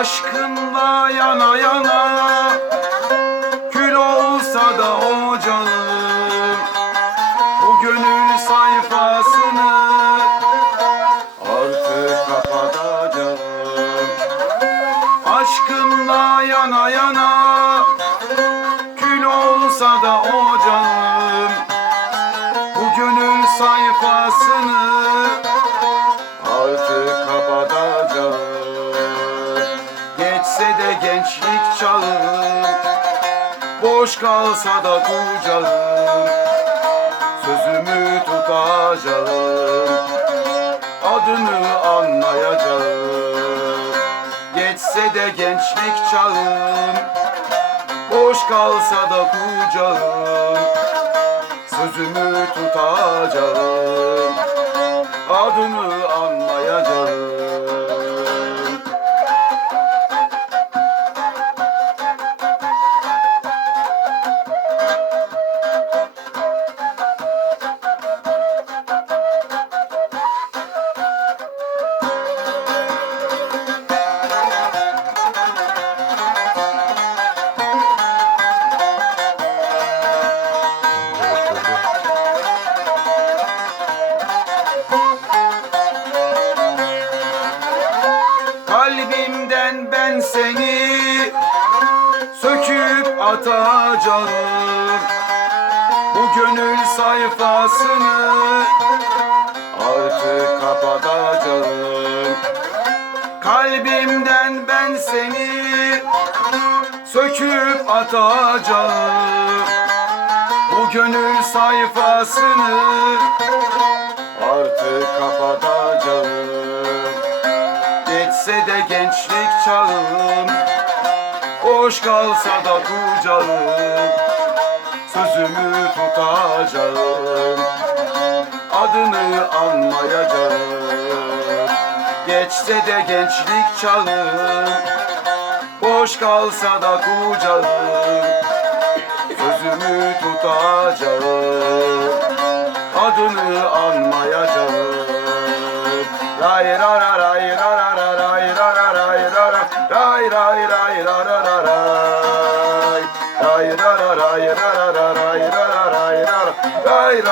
yana yana Kül olsa da o canım. Bu gönül sayfasını Artık kapatacağım. Aşkınla yana yana Kül olsa da o gençlik çağım Boş kalsa da kucağım Sözümü tutacağım. Adını anlayacağım. Geçse de gençlik çağım Boş kalsa da kucağım Sözümü tutacağım. Adını anlayacağım Kalbimden ben seni söküp atacağım. Bu gönül sayfasını artık kapatacağım. Kalbimden ben seni söküp atacağım. Bu gönül sayfasını artık kapatacağım Geçse de gençlik çağım. Boş kalsa da kucağım Sözümü tutacağım. Adını anlayacağım Geçse de gençlik çağım. Boş kalsa da kucağım Sözümü tutacağım. Adını anmayacağım. Lay ra ra ra Ray ra ra ray ra ra ray ra ra ray ra